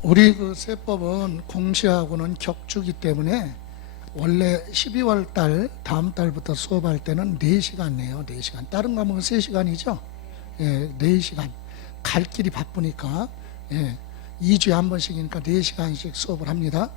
우리 그 세법은 공시하고는 격주기 때문에 원래 12월 달 다음 달부터 수업할 때는 4시간 내요. 4시간. 다른 과목은 3시간이죠. 예, 4시간. 갈 길이 바쁘니까 2주에 한 번씩이니까 4시간씩 수업을 합니다.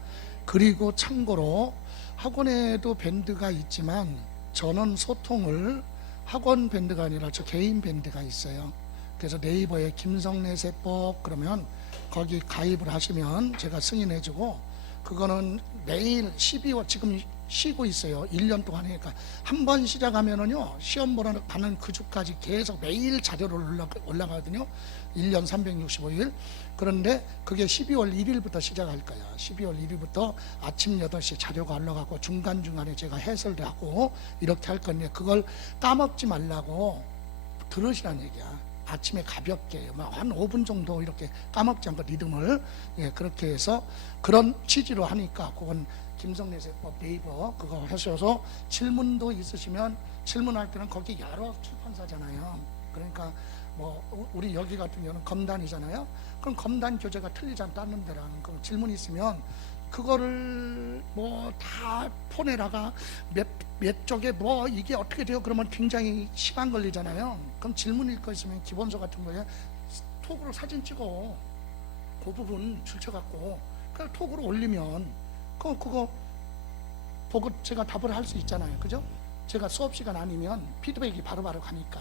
그리고 참고로 학원에도 밴드가 있지만 저는 소통을 학원 밴드가 아니라 저 개인 밴드가 있어요. 그래서 네이버에 김성래 세법 그러면 거기 가입을 하시면 제가 승인해주고, 그거는 매일 12월 지금 쉬고 있어요. 1년 동안 하니까 한 번 시작하면은요 시험 보러 가는 그 주까지 계속 매일 자료를 올라가거든요. 1년 365일. 그런데 그게 12월 1일부터 시작할 거야. 12월 1일부터 아침 8시 자료가 올라가고 중간중간에 제가 해설도 하고 이렇게 할 건데, 그걸 까먹지 말라고 들으시란 얘기야. 아침에 가볍게 한 5분 정도 이렇게 까먹지 않고 리듬을 그렇게 해서 그런 취지로 하니까, 그건 김성래 세법 네이버 그거 하셔서 질문도 있으시면 질문할 때는 거기 여러 출판사잖아요. 그러니까 뭐 우리 여기 같은 경우는 검단이잖아요. 그럼 검단 교재가 틀리지 않다는 데랑 그 질문 있으면 그거를 뭐 다 폰에다가 몇 쪽에 뭐 이게 어떻게 돼요? 그러면 굉장히 시간 걸리잖아요. 그럼 질문일 거 있으면 기본서 같은 거에 톡으로 사진 찍어. 그 부분 줄쳐갖고 그 톡으로 올리면 그거 보고 제가 답을 할 수 있잖아요. 그죠? 제가 수업 시간 아니면 피드백이 바로바로 가니까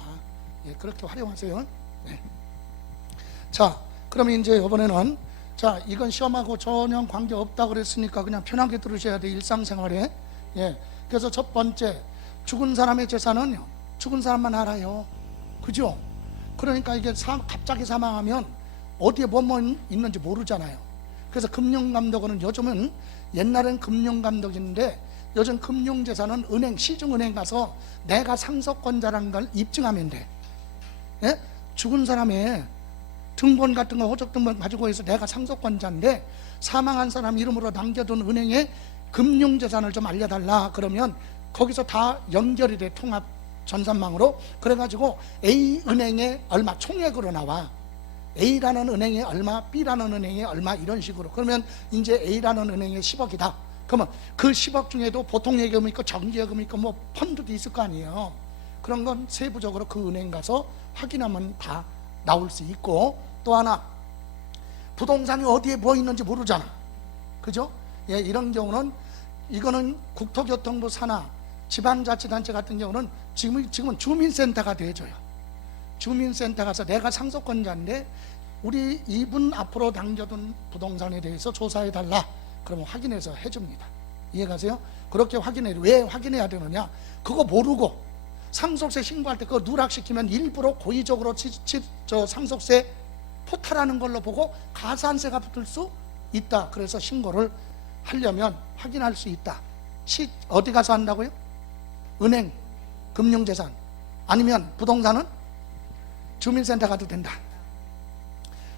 그렇게 활용하세요. 네. 자, 그러면 이제 이번에는 자, 이건 시험하고 전혀 관계없다 그랬으니까 그냥 편하게 들으셔야 돼, 일상생활에. 그래서 첫 번째, 죽은 사람의 재산은요 죽은 사람만 알아요. 그죠? 그러니까 이게 갑자기 사망하면 어디에 뭐뭐 있는지 모르잖아요. 그래서 금융감독원은 요즘은, 옛날엔 금융감독인데 요즘 금융재산은 은행, 시중은행 가서 내가 상속권자라는 걸 입증하면 돼. 죽은 사람의 등본 같은 거, 호적 등본 가지고 해서 내가 상속권자인데 사망한 사람 이름으로 남겨둔 은행에 금융재산을 좀 알려달라 그러면 거기서 다 연결이 돼, 통합 전산망으로. 그래가지고 A 은행에 얼마 총액으로 나와. A라는 은행에 얼마, B라는 은행에 얼마, 이런 식으로. 그러면 이제 A라는 은행에 10억이다. 그러면 그 10억 중에도 보통 예금이 있고 정기예금이 있고 뭐 펀드도 있을 거 아니에요. 그런 건 세부적으로 그 은행 가서 확인하면 다 나올 수 있고, 또 하나, 부동산이 어디에 뭐 있는지 모르잖아. 그죠? 이런 경우는, 이거는 국토교통부 산하 지방자치단체 같은 경우는 지금은 주민센터가 돼줘요. 주민센터 가서 내가 상속권자인데 우리 이분 앞으로 남겨둔 부동산에 대해서 조사해달라 그러면 확인해서 해줍니다. 이해가세요? 그렇게 확인해. 왜 확인해야 되느냐? 그거 모르고 상속세 신고할 때 그거 누락시키면 일부러 고의적으로 저 상속세 포탈하는 걸로 보고 가산세가 붙을 수 있다. 그래서 신고를 하려면 확인할 수 있다. 어디 가서 한다고요? 은행, 금융재산, 아니면 부동산은 주민센터 가도 된다.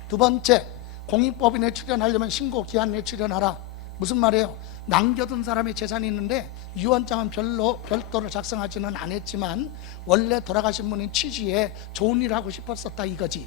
두 번째, 공익법인에 출연하려면 신고 기한 내에 출연하라. 무슨 말이에요? 남겨둔 사람의 재산이 있는데 유언장은 별도로 작성하지는 않았지만 원래 돌아가신 분인 취지에 좋은 일 하고 싶었었다 이거지.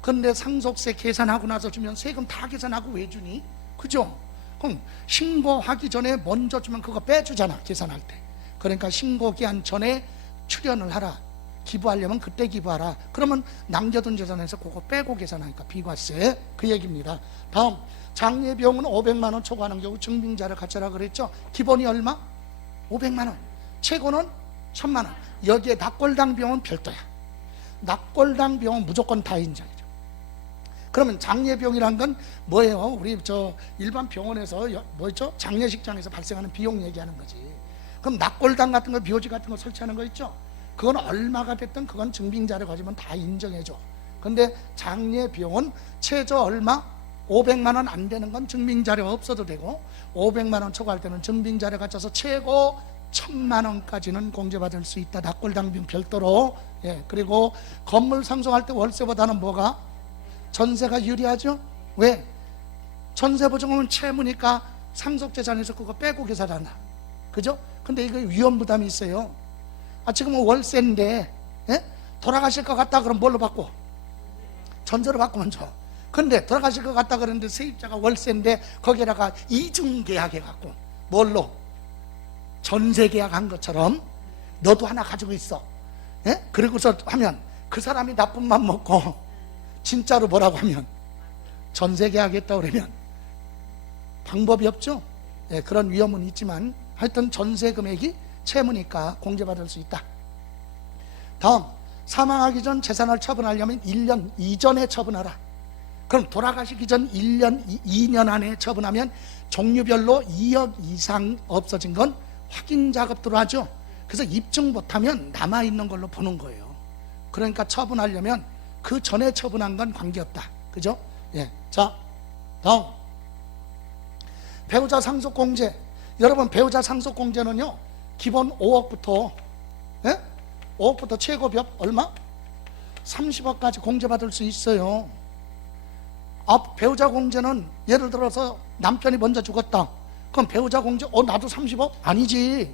그런데 상속세 계산하고 나서 주면 세금 다 계산하고 왜 주니? 그죠? 그럼 신고하기 전에 먼저 주면 그거 빼주잖아, 계산할 때. 그러니까 신고기한 전에 출연을 하라. 기부하려면 그때 기부하라. 그러면 남겨둔 재산에서 그거 빼고 계산하니까 비과세, 그 얘기입니다. 다음, 장례비용은 500만 원 초과하는 경우 증빙자를 갖춰라 그랬죠. 기본이 얼마? 500만 원. 최고는 1000만 원. 여기에 납골당 비용은 별도야. 납골당 비용은 무조건 다 인정이죠. 그러면 장례비용이란 건 뭐예요? 우리 저 일반 병원에서 뭐였죠? 장례식장에서 발생하는 비용 얘기하는 거지. 그럼 납골당 같은 거, 묘지 같은 거 설치하는 거 있죠? 그건 얼마가 됐든 그건 증빙자를 가지면 다 인정해줘. 근데 장례비용은 최저 얼마? 500만 원 안 되는 건 증빙자료가 없어도 되고, 500만 원 초과할 때는 증빙자료 갖춰서 최고 1000만 원까지는 공제받을 수 있다. 납골당 비용 별도로. 그리고 건물 상속할 때 월세보다는 뭐가? 전세가 유리하죠? 왜? 전세 보증금은 채무니까 상속재산에서 그거 빼고 계산한다. 그죠? 근데 이거 위험 부담이 있어요. 지금은 월세인데 돌아가실 것 같다 그럼 뭘로 바꿔? 전세로 바꾸면 줘. 근데 돌아가실 것 같다 그러는데 세입자가 월세인데 거기다가 이중계약해갖고 뭘로? 전세계약한 것처럼 너도 하나 가지고 있어. 예? 그리고서 하면 그 사람이 나쁜 맘 먹고 진짜로 뭐라고 하면 전세계약했다 그러면 방법이 없죠. 예, 그런 위험은 있지만 하여튼 전세 금액이 채무니까 공제받을 수 있다. 다음, 사망하기 전 재산을 처분하려면 1년 이전에 처분하라. 그럼 돌아가시기 전 1년, 2년 안에 처분하면 종류별로 2억 이상 없어진 건 확인 작업 들어가죠. 그래서 입증 못하면 남아있는 걸로 보는 거예요. 그러니까 처분하려면 그 전에 처분한 건 관계없다. 그죠? 예. 자, 다음. 배우자 상속공제. 여러분, 배우자 상속공제는요, 기본 5억부터, 예? 5억부터 최고비업 얼마? 30억까지 공제받을 수 있어요. 배우자 공제는 예를 들어서 남편이 먼저 죽었다. 그럼 배우자 공제, 나도 30억? 아니지.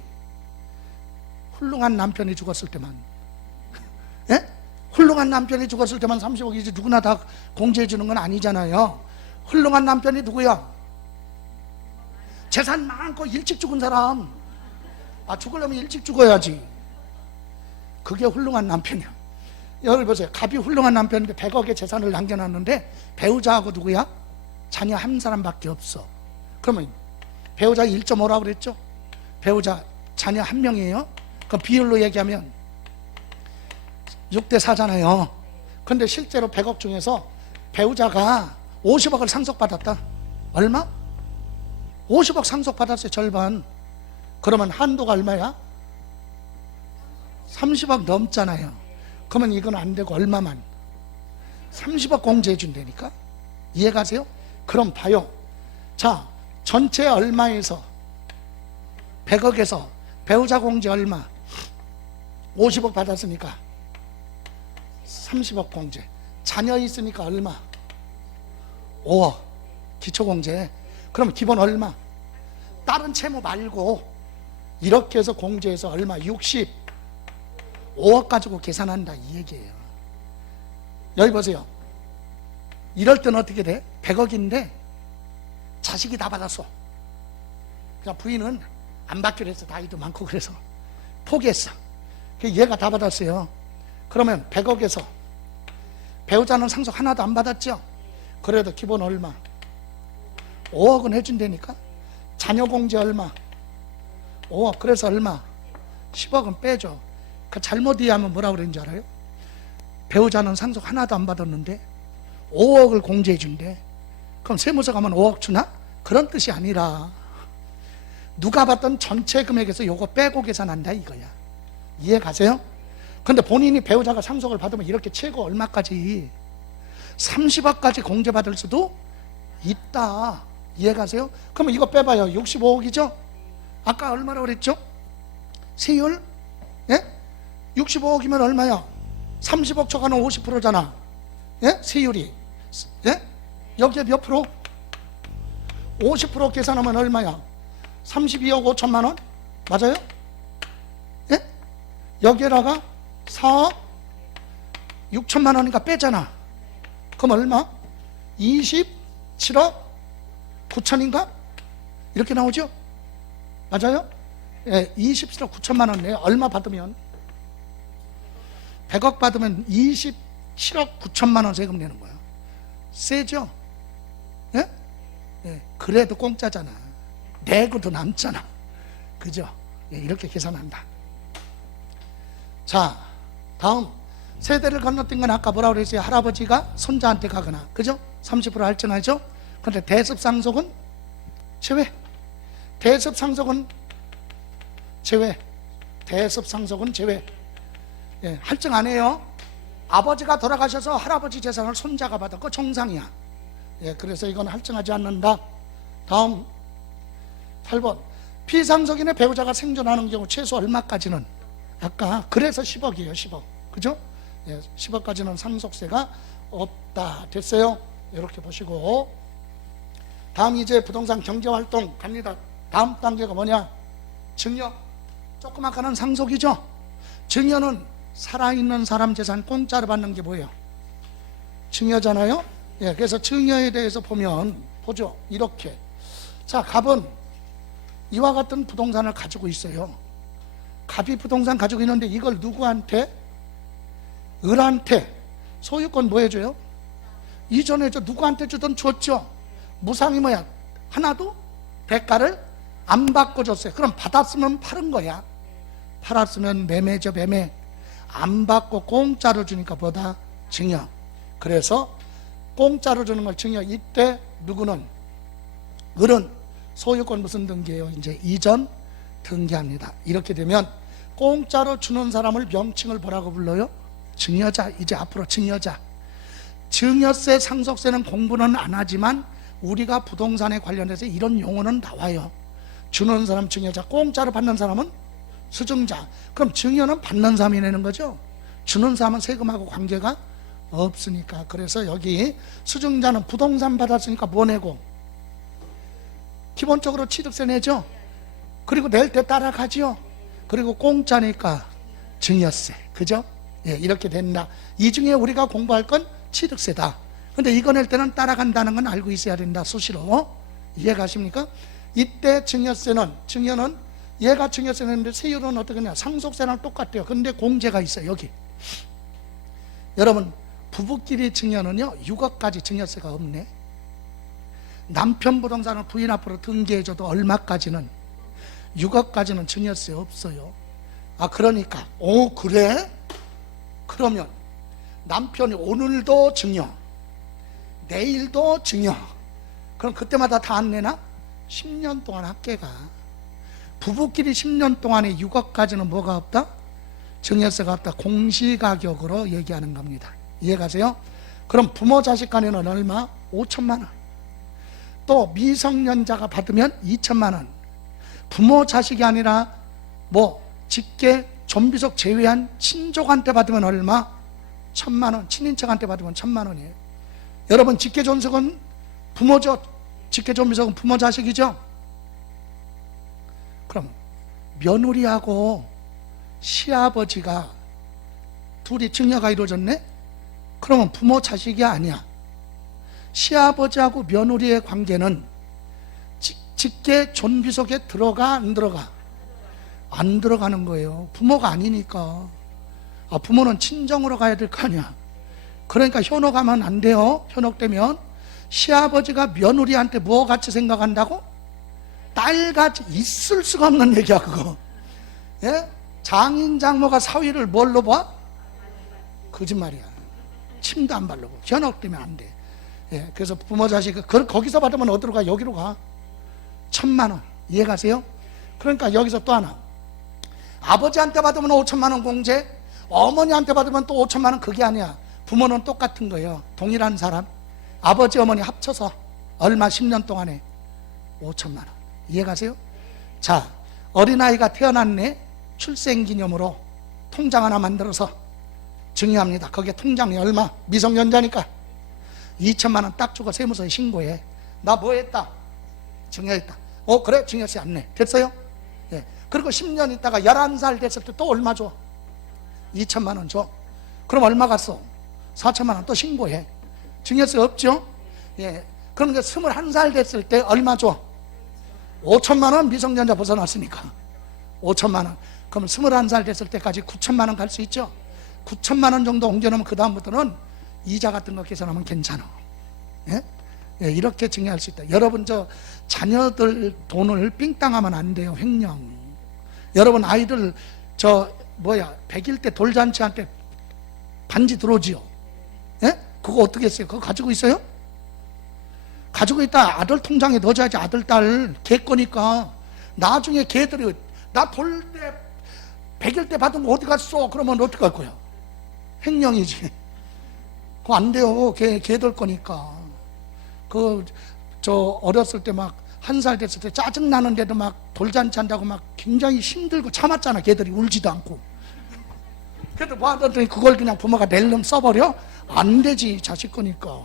훌륭한 남편이 죽었을 때만. 예? 훌륭한 남편이 죽었을 때만 30억이지 누구나 다 공제해 주는 건 아니잖아요. 훌륭한 남편이 누구야? 재산 많고 일찍 죽은 사람. 죽으려면 일찍 죽어야지. 그게 훌륭한 남편이야. 여기 보세요. 갑이 훌륭한 남편인데 100억의 재산을 남겨놨는데 배우자하고 누구야? 자녀 한 사람밖에 없어. 그러면 배우자 1.5라고 그랬죠? 배우자 자녀 한 명이에요. 그 비율로 얘기하면 6대 4잖아요. 근데 실제로 100억 중에서 배우자가 50억을 상속받았다. 얼마? 50억 상속받았어요. 절반. 그러면 한도가 얼마야? 30억 넘잖아요. 그러면 이건 안 되고 얼마만? 30억 공제해 준다니까? 이해가세요? 그럼 봐요. 자, 전체 얼마에서 100억에서 배우자 공제 얼마? 50억 받았으니까 30억 공제. 자녀 있으니까 얼마? 5억 기초공제. 그럼 기본 얼마? 다른 채무 말고 이렇게 해서 공제해서 얼마? 65억 가지고 계산한다 이 얘기예요. 여기 보세요. 이럴 때는 어떻게 돼? 100억인데 자식이 다 받았어. 그냥 부인은 안 받기로 했어. 나이도 많고 그래서 포기했어. 얘가 다 받았어요. 그러면 100억에서 배우자는 상속 하나도 안 받았죠? 그래도 기본 얼마? 5억은 해준다니까? 자녀 공제 얼마? 5억. 그래서 얼마? 10억은 빼줘. 그 잘못 이해하면 뭐라고 그랬는지 알아요? 배우자는 상속 하나도 안 받았는데 5억을 공제해 준대. 그럼 세무서 가면 5억 주나? 그런 뜻이 아니라 누가 받던 전체 금액에서 요거 빼고 계산한다 이거야. 이해 가세요? 근데 본인이 배우자가 상속을 받으면 이렇게 최고 얼마까지 30억까지 공제받을 수도 있다. 이해 가세요? 그러면 이거 빼봐요. 65억이죠? 아까 얼마라고 그랬죠? 세율? 예? 65억이면 얼마야? 30억 초과는 50%잖아. 예? 세율이. 예? 여기에 몇 프로? 50% 계산하면 얼마야? 32억 5천만 원? 맞아요? 예? 여기에다가 4억 6천만 원이니까 빼잖아. 그럼 얼마? 27억 9천인가? 이렇게 나오죠? 맞아요? 예, 27억 9천만 원 내요. 얼마 받으면? 100억 받으면 27억 9천만 원 세금 내는 거야. 세죠? 예? 예, 그래도 공짜잖아. 내고도 남잖아. 그죠? 예, 이렇게 계산한다. 자, 다음. 세대를 건너뛴 건 아까 뭐라고 그랬어요? 할아버지가 손자한테 가거나, 그죠? 30% 할증하죠? 근데 대습상속은 제외. 대습상속은 제외. 대습상속은 제외. 예, 할증 안 해요. 아버지가 돌아가셔서 할아버지 재산을 손자가 받았고 정상이야. 예, 그래서 이건 할증하지 않는다. 다음 8번. 피상속인의 배우자가 생존하는 경우 최소 얼마까지는? 아까 그래서 10억이에요. 10억. 그죠? 예, 10억까지는 상속세가 없다. 됐어요? 이렇게 보시고, 다음 이제 부동산 경제활동 갑니다. 다음 단계가 뭐냐? 증여. 조금 아까는 상속이죠? 증여는 살아있는 사람 재산 공짜로 받는 게 뭐예요? 증여잖아요? 예, 그래서 증여에 대해서 보죠. 이렇게. 자, 갑은 이와 같은 부동산을 가지고 있어요. 갑이 부동산 가지고 있는데 이걸 누구한테? 을한테. 소유권 뭐 해줘요? 이전해줘. 누구한테 주든 줬죠. 무상이 뭐야? 하나도 대가를 안 받고 줬어요. 그럼 받았으면 파는 거야. 팔았으면 매매죠. 매매. 안 받고 공짜로 주니까 뭐다? 증여. 그래서 공짜로 주는 걸 증여. 이때 누구는? 을은 소유권 무슨 등기예요? 이제 이전 등기합니다. 이렇게 되면 공짜로 주는 사람을 명칭을 뭐라고 불러요? 증여자. 이제 앞으로 증여자. 증여세, 상속세는 공부는 안 하지만 우리가 부동산에 관련해서 이런 용어는 나와요. 주는 사람 증여자, 공짜로 받는 사람은 수증자. 그럼 증여는 받는 사람이 내는 거죠. 주는 사람은 세금하고 관계가 없으니까. 그래서 여기 수증자는 부동산 받았으니까 뭐 내고? 기본적으로 취득세 내죠. 그리고 낼 때 따라가죠. 그리고 공짜니까 증여세. 그죠? 예, 이렇게 된다. 이 중에 우리가 공부할 건 취득세다. 근데 이거 낼 때는 따라간다는 건 알고 있어야 된다. 수시로. 이해가십니까? 이때 증여는 얘가 증여세 내는데 세율은 어떻게 냐 상속세랑 똑같아요. 근데 공제가 있어요. 여기. 여러분, 부부끼리 증여는요 6억까지 증여세가 없네. 남편 부동산을 부인 앞으로 등기해줘도 얼마까지는? 6억까지는 증여세 없어요. 아, 그러니까 그래? 그러면 남편이 오늘도 증여, 내일도 증여. 그럼 그때마다 다 안 내나? 10년 동안 합계가. 부부끼리 10년 동안에 6억까지는 뭐가 없다? 증여세가 없다. 공시가격으로 얘기하는 겁니다. 이해가세요? 그럼 부모 자식 간에는 얼마? 5천만 원. 또 미성년자가 받으면 2천만 원. 부모 자식이 아니라 직계 존비속 제외한 친족한테 받으면 얼마? 1,000만 원. 친인척한테 받으면 1,000만 원이에요. 여러분, 직계 존속은 부모죠. 직계 존비속은 부모 자식이죠. 그럼 며느리하고 시아버지가 둘이 증여가 이루어졌네? 그러면 부모 자식이 아니야. 시아버지하고 며느리의 관계는 직계 존비속에 들어가 안 들어가? 안 들어가는 거예요. 부모가 아니니까. 부모는 친정으로 가야 될 거 아니야. 그러니까 현혹하면 안 돼요. 현혹되면. 시아버지가 며느리한테 뭐 같이 생각한다고? 딸같이. 있을 수가 없는 얘기야 그거. 예? 장인 장모가 사위를 뭘로 봐? 거짓말이야. 침도 안 바르고. 현혹되면 안 돼. 예, 그래서 부모 자식 거기서 받으면 어디로 가? 여기로 가. 1,000만 원. 이해가세요? 그러니까 여기서 또 하나. 아버지한테 받으면 5천만 원 공제, 어머니한테 받으면 또 5천만 원. 그게 아니야. 부모는 똑같은 거예요. 동일한 사람. 아버지 어머니 합쳐서 얼마? 10년 동안에 5천만 원. 이해가세요? 자, 어린아이가 태어났네. 출생기념으로 통장 하나 만들어서 증여합니다. 거기에 통장이 얼마? 미성년자니까 2천만 원 딱 주고 세무서에 신고해. 나 뭐 했다? 증여했다. 그래, 증여세 안 내. 됐어요? 예. 그리고 10년 있다가 11살 됐을 때 또 얼마 줘? 2천만 원 줘. 그럼 얼마 갔어? 4천만 원 또 신고해. 증여세 없죠? 예. 그럼 이제 21살 됐을 때 얼마 줘? 5천만 원. 미성년자 벗어났으니까 5천만 원. 그럼 21살 됐을 때까지 9천만 원 갈 수 있죠? 9천만 원 정도 옮겨놓으면 그 다음부터는 이자 같은 거 계산하면 괜찮아. 예? 예, 이렇게 증여할 수 있다. 여러분, 자녀들 돈을 삥땅하면 안 돼요. 횡령. 여러분, 아이들 100일 때 돌잔치한테 반지 들어오지요. 예? 그거 어떻게 했어요? 그거 가지고 있어요? 가지고 있다 아들 통장에 넣어줘야지. 아들, 딸, 걔 거니까. 나중에 걔들이 나 돌때 100일 때 받은 거 어디 갔어? 그러면 어떻게 할 거야? 횡령이지. 그거 안 돼요. 걔들 거니까. 어렸을 때 막 1살 됐을 때 짜증나는데도 막 돌잔치 한다고 막 굉장히 힘들고 참았잖아. 걔들이 울지도 않고. 그래도 뭐 하더니 그걸 그냥 부모가 낼름 써버려? 안 되지. 자식 거니까.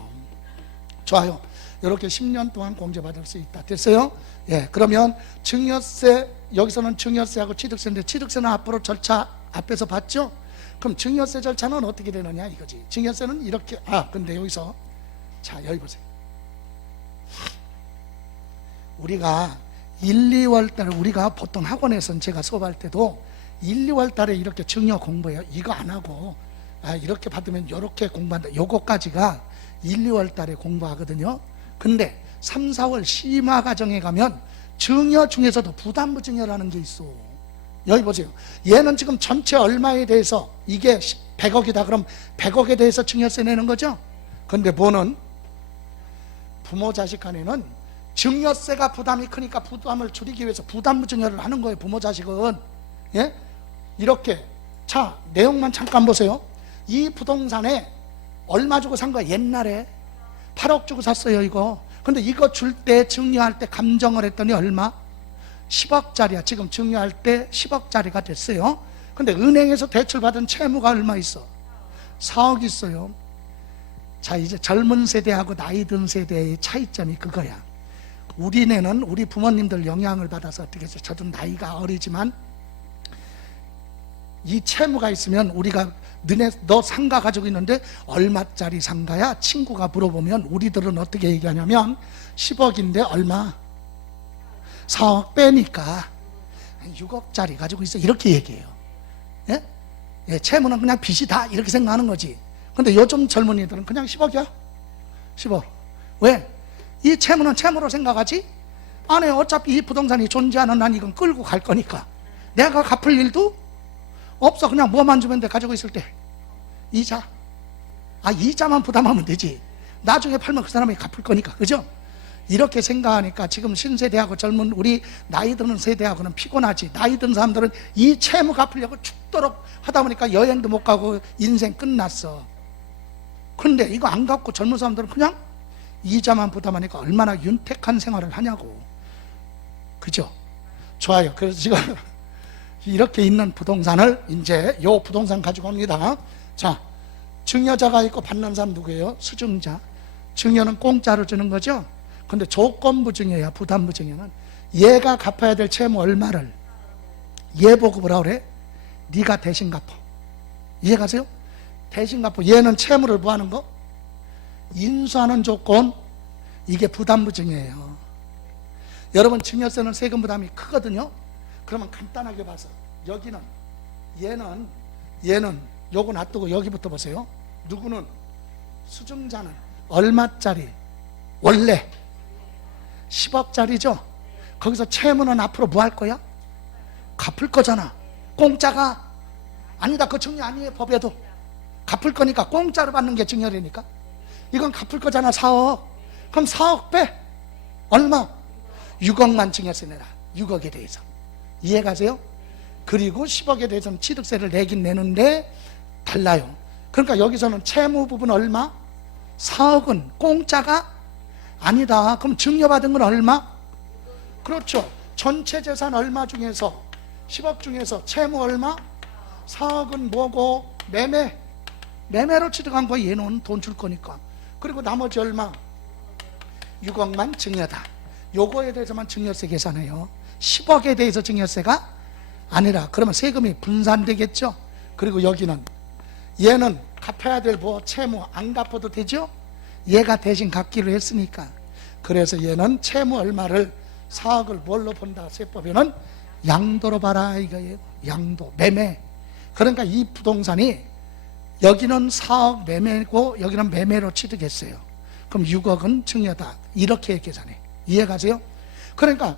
좋아요. 이렇게 10년 동안 공제받을 수 있다. 됐어요? 예. 그러면 증여세, 여기서는 증여세하고 취득세인데, 취득세는 앞으로 절차 앞에서 봤죠? 그럼 증여세 절차는 어떻게 되느냐 이거지. 증여세는 이렇게, 근데 여기서 자, 여기 보세요. 우리가 1, 2월 달에 우리가 보통 학원에서는 제가 수업할 때도 1, 2월 달에 이렇게 증여 공부해요. 이거 안 하고 이렇게 받으면 이렇게 공부한다. 요거까지가 1, 2월 달에 공부하거든요. 근데 3, 4월 심화 과정에 가면 증여 중에서도 부담부 증여라는 게 있어. 여기 보세요. 얘는 지금 전체 얼마에 대해서 이게 100억이다 그럼 100억에 대해서 증여세 내는 거죠. 근데 뭐는 부모 자식 간에는 증여세가 부담이 크니까 부담을 줄이기 위해서 부담부 증여를 하는 거예요. 부모 자식은. 예? 이렇게. 자, 내용만 잠깐 보세요. 이 부동산에 얼마 주고 산 거야? 옛날에 8억 주고 샀어요 이거. 근데 이거 줄 때 증여할 때 감정을 했더니 얼마? 10억짜리야. 지금 증여할 때 10억짜리가 됐어요. 근데 은행에서 대출받은 채무가 얼마 있어? 4억 있어요. 자, 이제 젊은 세대하고 나이 든 세대의 차이점이 그거야. 우리네는 우리 부모님들 영향을 받아서 어떻게 해서 저도 나이가 어리지만 이 채무가 있으면 우리가 너 상가 가지고 있는데 얼마짜리 상가야? 친구가 물어보면 우리들은 어떻게 얘기하냐면 10억인데 얼마? 4억 빼니까 6억짜리 가지고 있어 이렇게 얘기해요. 예? 예, 채무는 그냥 빚이다 이렇게 생각하는 거지. 근데 요즘 젊은이들은 그냥 10억이야 10억. 왜? 이 채무는 채무로 생각하지? 아니 어차피 이 부동산이 존재하는 한 이건 끌고 갈 거니까 내가 갚을 일도 없어. 그냥 뭐만 주면 돼. 가지고 있을 때 이자. 이자만 부담하면 되지. 나중에 팔면 그 사람이 갚을 거니까. 그죠? 이렇게 생각하니까 지금 신세대하고 젊은 우리 나이 드는 세대하고는 피곤하지. 나이 든 사람들은 이 채무 갚으려고 죽도록 하다 보니까 여행도 못 가고 인생 끝났어. 근데 이거 안 갚고 젊은 사람들은 그냥 이자만 부담하니까 얼마나 윤택한 생활을 하냐고. 그죠? 좋아요. 그래서 지금 이렇게 있는 부동산을 이제 요 부동산 가지고 옵니다. 자, 증여자가 있고 받는 사람 누구예요? 수증자. 증여는 공짜로 주는 거죠. 근데 조건부 증여야. 부담부 증여는 얘가 갚아야 될 채무 얼마를 얘 보고 뭐라 그래? 네가 대신 갚어. 이해가세요? 대신 갚어. 얘는 채무를 뭐 하는 거? 인수하는 조건. 이게 부담부 증여예요. 여러분 증여세는 세금 부담이 크거든요. 그러면 간단하게 봐서 여기는 얘는 요거 놔두고 여기부터 보세요. 누구는 수증자는 얼마짜리? 원래 10억짜리죠. 거기서 채무는 앞으로 뭐 할 거야? 갚을 거잖아. 공짜가 아니다. 그 증여 아니에요. 법에도 갚을 거니까 공짜로 받는 게 증여라니까. 이건 갚을 거잖아. 4억. 그럼 4억 빼. 얼마? 6억만 증여세 내라. 6억에 대해서. 이해가세요? 그리고 10억에 대해서는 취득세를 내긴 내는데 달라요. 그러니까 여기서는 채무 부분 얼마? 4억은 공짜가 아니다. 그럼 증여받은 건 얼마? 그렇죠. 전체 재산 얼마 중에서 10억 중에서 채무 얼마? 4억은 뭐고? 매매로 취득한 거. 얘는 돈 줄 거니까. 그리고 나머지 얼마? 6억만 증여다. 요거에 대해서만 증여세 계산해요. 10억에 대해서 증여세가 아니라. 그러면 세금이 분산되겠죠. 그리고 여기는 얘는 갚아야 될 뭐 채무 안 갚아도 되죠. 얘가 대신 갚기로 했으니까. 그래서 얘는 채무 얼마를 4억을 뭘로 본다? 세법에는 양도로 봐라 이거예요. 양도, 매매. 그러니까 이 부동산이 여기는 4억 매매고 여기는 매매로 취득했어요. 그럼 6억은 증여다. 이렇게 계산해. 이해가세요? 그러니까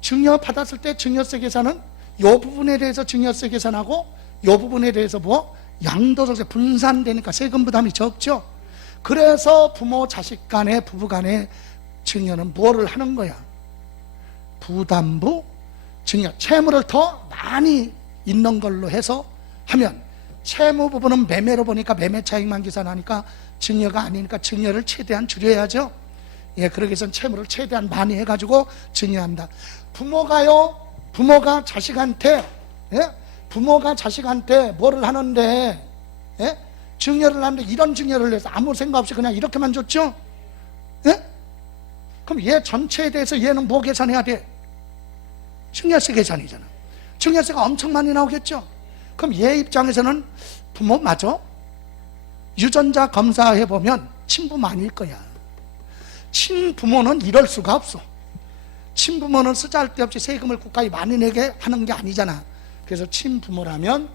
증여 받았을 때 증여세 계산은 요 부분에 대해서 증여세 계산하고 요 부분에 대해서 뭐 양도소득세 분산되니까 세금 부담이 적죠. 그래서 부모 자식 간에 부부 간에 증여는 뭐를 하는 거야? 부담부 증여. 채무를 더 많이 있는 걸로 해서 하면 채무 부분은 매매로 보니까 매매 차익만 계산하니까 증여가 아니니까 증여를 최대한 줄여야죠. 예, 그러기 위해서는 채무를 최대한 많이 해가지고 증여한다. 부모가 자식한테, 예? 부모가 자식한테 뭐를 하는데, 예? 증여를 하는데 이런 증여를 해서 아무 생각 없이 그냥 이렇게만 줬죠? 예? 그럼 얘 전체에 대해서 얘는 뭐 계산해야 돼? 증여세 계산이잖아. 증여세가 엄청 많이 나오겠죠? 그럼 얘 입장에서는 부모 맞아? 유전자 검사해보면 친부모 아닐 거야. 친부모는 이럴 수가 없어. 친부모는 쓰잘데없이 세금을 국가에 많이 내게 하는 게 아니잖아. 그래서 친부모라면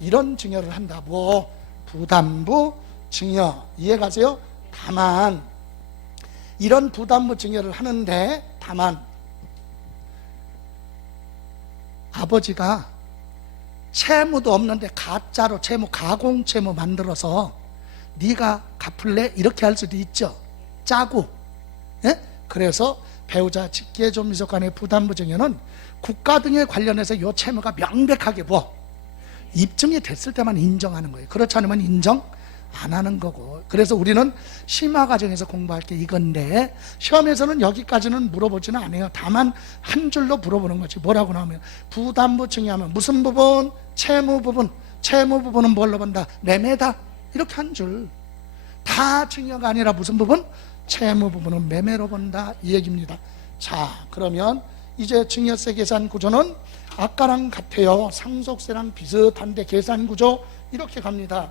이런 증여를 한다. 뭐 부담부 증여, 이해가세요? 다만 이런 부담부 증여를 하는데, 다만 아버지가 채무도 없는데 가짜로 채무, 가공채무 만들어서 네가 갚을래? 이렇게 할 수도 있죠. 짜고. 예? 그래서 배우자 직계존 미속 간의 부담부 증여는 국가 등에 관련해서 이 채무가 명백하게 뭐 입증이 됐을 때만 인정하는 거예요. 그렇지 않으면 인정 안 하는 거고. 그래서 우리는 심화 과정에서 공부할 게 이건데, 시험에서는 여기까지는 물어보지는 않아요. 다만 한 줄로 물어보는 거지. 뭐라고 나오면 부담부 증여하면 무슨 부분? 채무 부분. 채무 부분은 뭘로 본다? 매매다. 이렇게 한 줄. 다 증여가 아니라 무슨 부분? 채무 부분은 매매로 본다, 이 얘기입니다. 자, 그러면 이제 증여세 계산 구조는 아까랑 같아요. 상속세랑 비슷한데 계산 구조 이렇게 갑니다.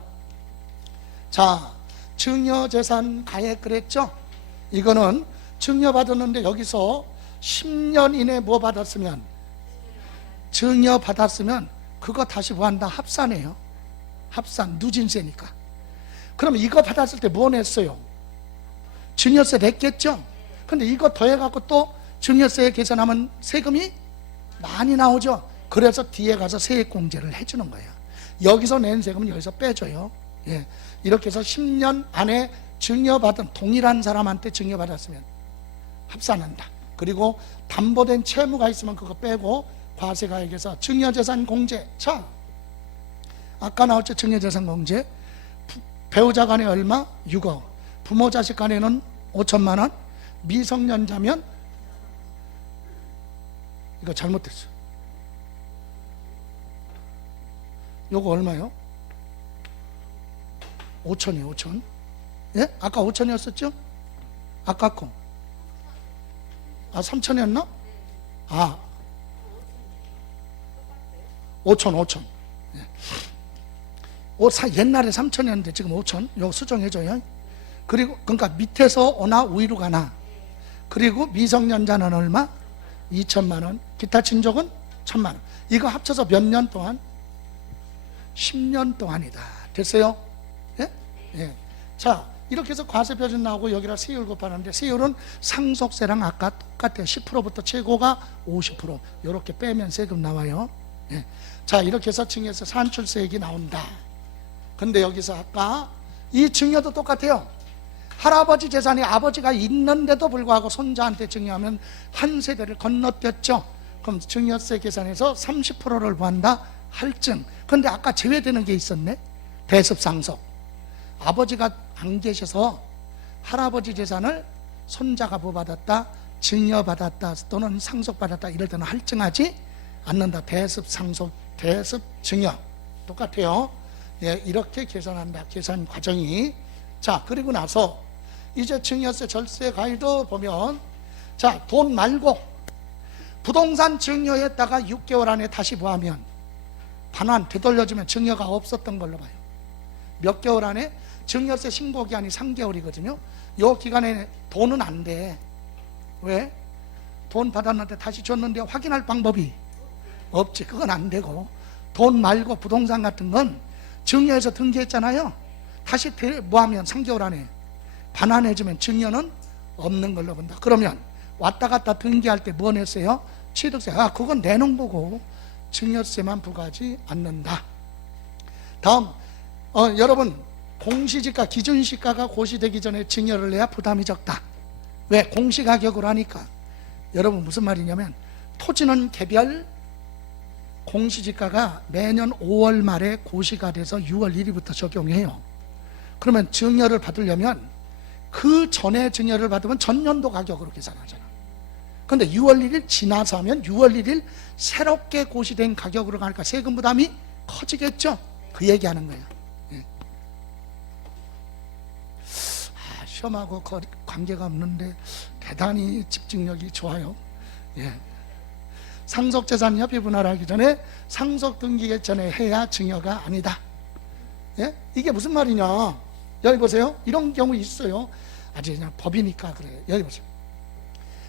자, 증여재산 가액 그랬죠? 이거는 증여받았는데 여기서 10년 이내 뭐 받았으면, 증여받았으면 그거 다시 뭐 한다? 합산해요. 합산, 누진세니까. 그럼 이거 받았을 때 뭐 냈어요? 증여세 냈겠죠? 근데 이거 더해갖고 또 증여세 계산하면 세금이 많이 나오죠? 그래서 뒤에 가서 세액공제를 해주는 거예요. 여기서 낸 세금은 여기서 빼줘요. 예. 이렇게 해서 10년 안에 증여받은 동일한 사람한테 증여받았으면 합산한다. 그리고 담보된 채무가 있으면 그거 빼고 과세가액에서 증여재산 공제. 자, 아까 나왔죠? 증여재산 공제. 배우자 간에 얼마? 6억. 부모 자식 간에는 5천만 원. 미성년자면 이거 잘못됐어요. 요거 얼마요? 5천이요. 5천. 예? 아까 5천이었었죠? 아까 거. 3천이었나? 5천. 예. 옛날에 3천이었는데 지금 5천. 요거 수정해줘요. 그리고 그러니까 밑에서 오나 위로 가나. 그리고 미성년자는 얼마? 2천만 원. 기타 친족은 1,000만 원. 이거 합쳐서 몇 년 동안? 10년 동안이다. 됐어요? 예? 예. 자, 이렇게 해서 과세표준 나오고 여기다 세율 곱하는데, 세율은 상속세랑 아까 똑같아요. 10%부터 최고가 50%. 이렇게 빼면 세금 나와요. 예. 자, 이렇게 해서 증여세 산출세액이 나온다. 근데 여기서 아까 이 증여도 똑같아요. 할아버지 재산이 아버지가 있는데도 불구하고 손자한테 증여하면 한 세대를 건너뛰었죠. 그럼 증여세 계산에서 30%를 구한다. 할증. 근데 아까 제외되는 게 있었네. 대습상속. 아버지가 안 계셔서 할아버지 재산을 손자가 뭐 받았다? 증여받았다 또는 상속받았다 이럴 때는 할증하지 않는다. 대습상속, 대습증여 똑같아요. 예, 이렇게 계산한다. 계산 과정이. 자, 그리고 나서 이제 증여세 절세 가이드 보면, 자, 돈 말고 부동산 증여했다가 6개월 안에 다시 뭐하면 반환 되돌려주면 증여가 없었던 걸로 봐요. 몇 개월 안에? 증여세 신고 기한이 3개월이거든요. 요 기간에 돈은 안 돼. 왜? 돈 받았는데 다시 줬는데 확인할 방법이 없지. 그건 안 되고, 돈 말고 부동산 같은 건 증여해서 등기했잖아요. 다시 뭐하면 3개월 안에 반환해주면 증여는 없는 걸로 본다. 그러면 왔다 갔다 등기할 때 뭐 냈어요? 취득세. 그건 내놓은 거고 증여세만 부과하지 않는다. 다음, 여러분, 공시지가, 기준시가가 고시되기 전에 증여를 내야 부담이 적다. 왜? 공시가격으로 하니까. 여러분 무슨 말이냐면, 토지는 개별, 공시지가가 매년 5월 말에 고시가 돼서 6월 1일부터 적용해요. 그러면 증여를 받으려면 그 전에 증여를 받으면 전년도 가격으로 계산하잖아. 근데 6월 1일 지나서 하면 6월 1일 새롭게 고시된 가격으로 가니까 세금 부담이 커지겠죠. 그 얘기하는 거야. 예. 시험하고 관계가 없는데 대단히 집중력이 좋아요. 예. 상속재산 협의 분할하기 전에 상속 등기 전에 해야 증여가 아니다. 예? 이게 무슨 말이냐? 여기 보세요. 이런 경우 있어요. 아주 그냥 법이니까 그래요. 여기 보세요.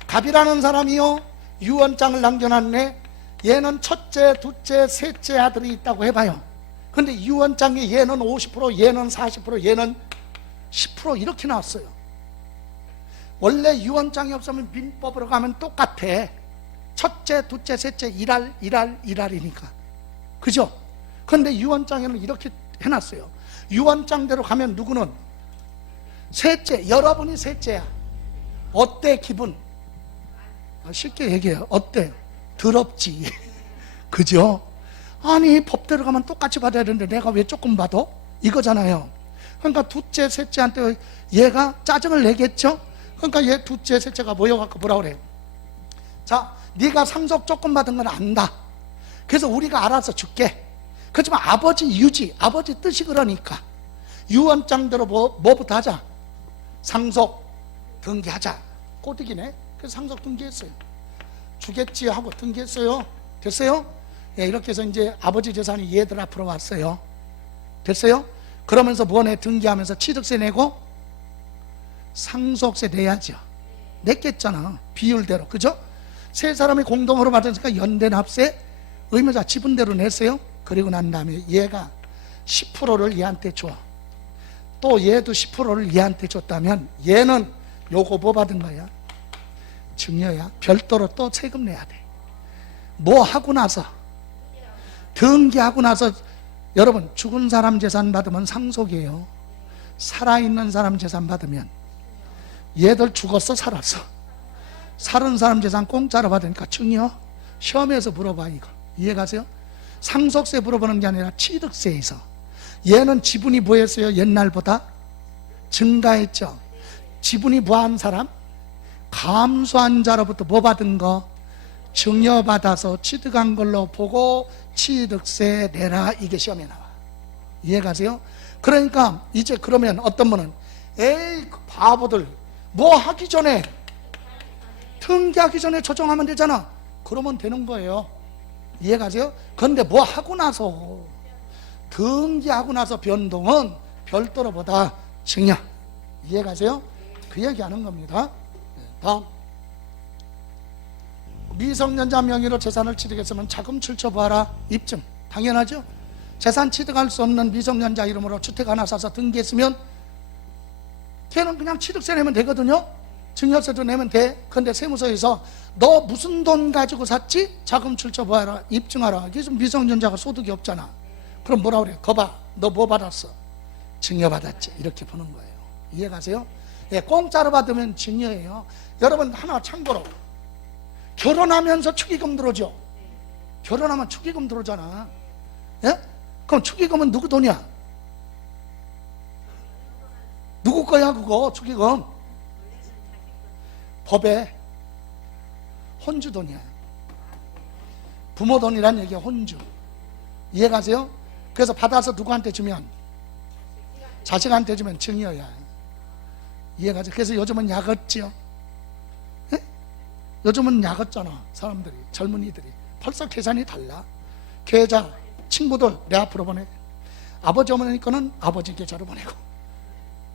갑이라는 사람이요, 유언장을 남겨놨네. 얘는 첫째, 둘째, 셋째 아들이 있다고 해봐요. 근데 유언장에 얘는 50%, 얘는 40%, 얘는 10% 이렇게 나왔어요. 원래 유언장이 없으면 민법으로 가면 똑같아. 첫째, 둘째, 셋째, 일할이니까. 그죠? 근데 유언장에는 이렇게 해놨어요. 유언장대로 가면 누구는 셋째, 여러분이 셋째야. 어때 기분? 쉽게 얘기해요. 어때? 더럽지. 그죠? 아니 법대로 가면 똑같이 받아야 되는데 내가 왜 조금 받아? 이거잖아요. 그러니까 둘째, 셋째한테 얘가 짜증을 내겠죠? 그러니까 얘 둘째, 셋째가 모여갖고 뭐라 그래요? 자, 네가 상속 조금 받은 건 안다. 그래서 우리가 알아서 줄게. 그렇지만 아버지 유지, 아버지 뜻이 그러니까 유언장대로 뭐부터 하자? 상속 등기하자. 꼬드기네. 그래서 상속 등기했어요. 주겠지 하고 등기했어요. 됐어요? 예, 이렇게 해서 이제 아버지 재산이 얘들 앞으로 왔어요. 됐어요? 그러면서 뭐네? 등기하면서 취득세 내고 상속세 내야죠. 냈겠잖아. 비율대로. 그죠? 세 사람이 공동으로 받으니까 연대납세 의무자 지분대로 냈어요. 그리고 난 다음에 얘가 10%를 얘한테 줘. 또 얘도 10%를 얘한테 줬다면 얘는 요거 뭐 받은 거야? 증여야. 별도로 또 세금 내야 돼. 뭐 하고 나서? 등기하고 나서. 여러분, 죽은 사람 재산 받으면 상속이에요. 살아있는 사람 재산 받으면, 얘들 죽었어 살았어? 살은 사람 재산 공짜로 받으니까 증여. 시험에서 물어봐. 이거 이해가세요? 상속세 물어보는 게 아니라 취득세에서. 얘는 지분이 뭐였어요? 옛날보다 증가했죠. 지분이 뭐한 사람? 감소한 자로부터 뭐 받은 거? 증여받아서 취득한 걸로 보고 취득세 내라. 이게 시험에 나와. 이해가세요? 그러니까 이제 그러면 어떤 분은 에이 그 바보들 뭐 하기 전에, 등기하기 전에 조정하면 되잖아. 그러면 되는 거예요. 이해가세요? 그런데 뭐 하고 나서, 등기하고 나서 변동은 별도로 보다 증여. 이해가세요? 그 얘기하는 겁니다. 다음, 미성년자 명의로 재산을 취득했으면 자금 출처 보아라. 입증. 당연하죠. 재산 취득할 수 없는 미성년자 이름으로 주택 하나 사서 등기했으면 걔는 그냥 취득세 내면 되거든요. 증여세도 내면 돼. 그런데 세무서에서 너 무슨 돈 가지고 샀지? 자금 출처 보아라. 입증하라. 그래서 미성년자가 소득이 없잖아. 그럼 뭐라 그래? 거봐, 너 뭐 받았어? 증여받았지. 이렇게 보는 거예요. 이해가세요? 예, 공짜로 받으면 증여예요. 여러분 하나 참고로, 결혼하면서 축의금 들어오죠. 결혼하면 축의금 들어오잖아. 예? 그럼 축의금은 누구 돈이야? 누구 거야 그거 축의금? 법에 혼주 돈이야. 부모 돈이란 얘기야. 혼주. 이해가세요? 그래서 받아서 누구한테 주면? 자식한테 주면 증여야. 이해가세요? 그래서 요즘은 야걷지요. 예? 요즘은 야걷잖아. 사람들이, 젊은이들이. 벌써 계산이 달라. 계좌 친구들 내 앞으로 보내. 아버지 어머니 거는 아버지 계좌로 보내고.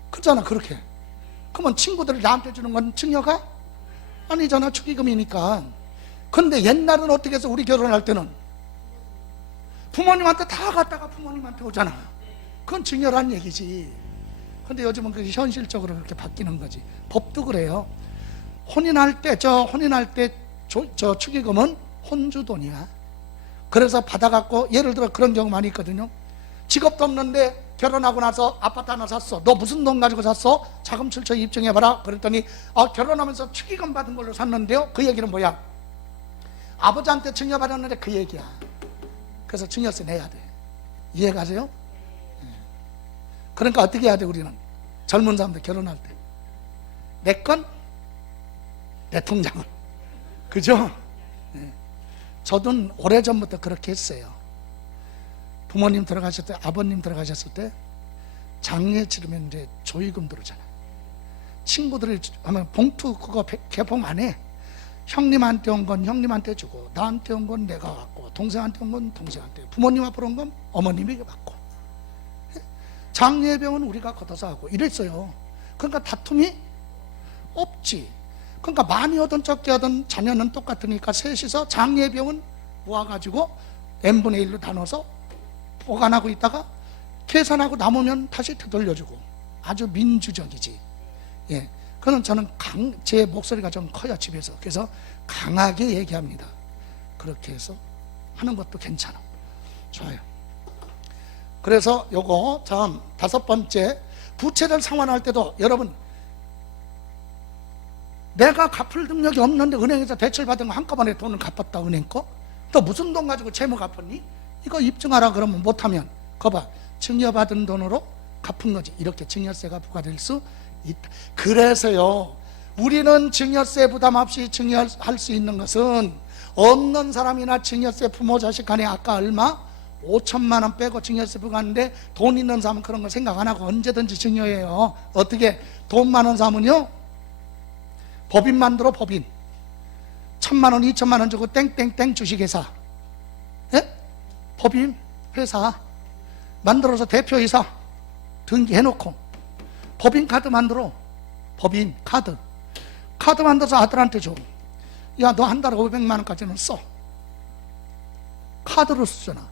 그렇잖아. 그렇게. 그러면 친구들이 나한테 주는 건 증여가? 아니잖아. 축의금이니까. 근데 옛날은 어떻게 해서 우리 결혼할 때는 부모님한테 다 갔다가 부모님한테 오잖아. 그건 증여란 얘기지. 근데 요즘은 그게 현실적으로 그렇게 바뀌는 거지. 법도 그래요. 혼인할 때 저 축의금은 혼주 돈이야. 그래서 받아갖고, 예를 들어 그런 경우 많이 있거든요. 직업도 없는데 결혼하고 나서 아파트 하나 샀어. 너 무슨 돈 가지고 샀어? 자금 출처 입증해봐라. 그랬더니 결혼하면서 축의금 받은 걸로 샀는데요. 그 얘기는 뭐야? 아버지한테 증여받았는데 그 얘기야. 그래서 증여세 내야 돼. 이해가세요? 그러니까 어떻게 해야 돼? 우리는 젊은 사람들 결혼할 때 내 건 내 통장을. 그죠? 저도 오래전부터 그렇게 했어요. 부모님 들어가셨을 때, 아버님 들어가셨을 때 장례 치르면 이제 조의금 들어오잖아요. 친구들이 하면 봉투 그거 개봉 안 해. 형님한테 온 건 형님한테 주고, 나한테 온 건 내가 갖고, 동생한테 온 건 동생한테, 부모님 앞으로 온 건 어머님이 받고. 장례병은 우리가 걷어서 하고 이랬어요. 그러니까 다툼이 없지. 그러니까 많이 하든 적게 하든 자녀는 똑같으니까 셋이서 장례병은 모아가지고 n분의 1로 나눠서 보관하고 있다가 계산하고 남으면 다시 되돌려주고 아주 민주적이지. 예, 그는 저는 제 목소리가 좀 커요 집에서. 그래서 강하게 얘기합니다. 그렇게 해서 하는 것도 괜찮아. 좋아요. 그래서 요거 다음 5번째, 부채를 상환할 때도 여러분, 내가 갚을 능력이 없는데 은행에서 대출 받은 거 한꺼번에 돈을 갚았다, 은행 거. 또 무슨 돈 가지고 채무 갚았니? 이거 입증하라 그러면 못하면 거봐, 증여받은 돈으로 갚은 거지. 이렇게 증여세가 부과될 수 있다. 그래서요, 우리는 증여세 부담 없이 증여할 수 있는 것은 없는 사람이나 증여세 부모 자식 간에 아까 얼마? 5천만 원 빼고 증여세 부과하는데 돈 있는 사람은 그런 거 생각 안 하고 언제든지 증여해요. 어떻게? 돈 많은 사람은요, 법인 만들어. 법인 1,000만 원 2천만 원 주고 땡땡땡 주식회사, 예? 법인 회사 만들어서 대표이사 등기해놓고 법인 카드 만들어. 법인 카드 만들어서 아들한테 줘. 야, 너 한 달에 500만 원까지는 써. 카드로 쓰잖아.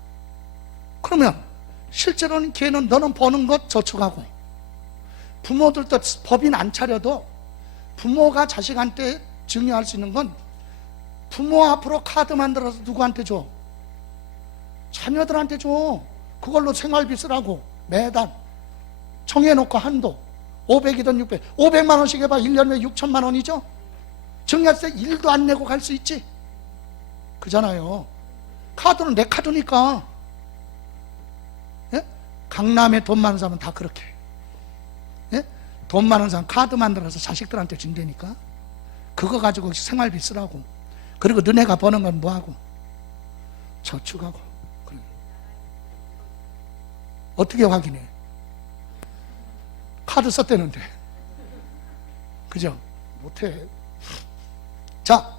그러면 실제로는 걔는 너는 버는 것 저축하고, 부모들도 법인 안 차려도 부모가 자식한테 증여할 수 있는 건 부모 앞으로 카드 만들어서 누구한테 줘? 자녀들한테 줘. 그걸로 생활비 쓰라고 매달 정해놓고 한도 500이든 600, 500만 원씩 해봐 1년에 6천만 원이죠. 증여세 1도 안 내고 갈 수 있지. 그잖아요. 카드는 내 카드니까. 예? 강남에 돈 많은 사람은 다 그렇게. 예? 돈 많은 사람 카드 만들어서 자식들한테 준다니까. 그거 가지고 생활비 쓰라고. 그리고 너네가 버는 건 뭐하고? 저축하고. 그래. 어떻게 확인해? 카드 썼대는데. 그죠? 못해. 자,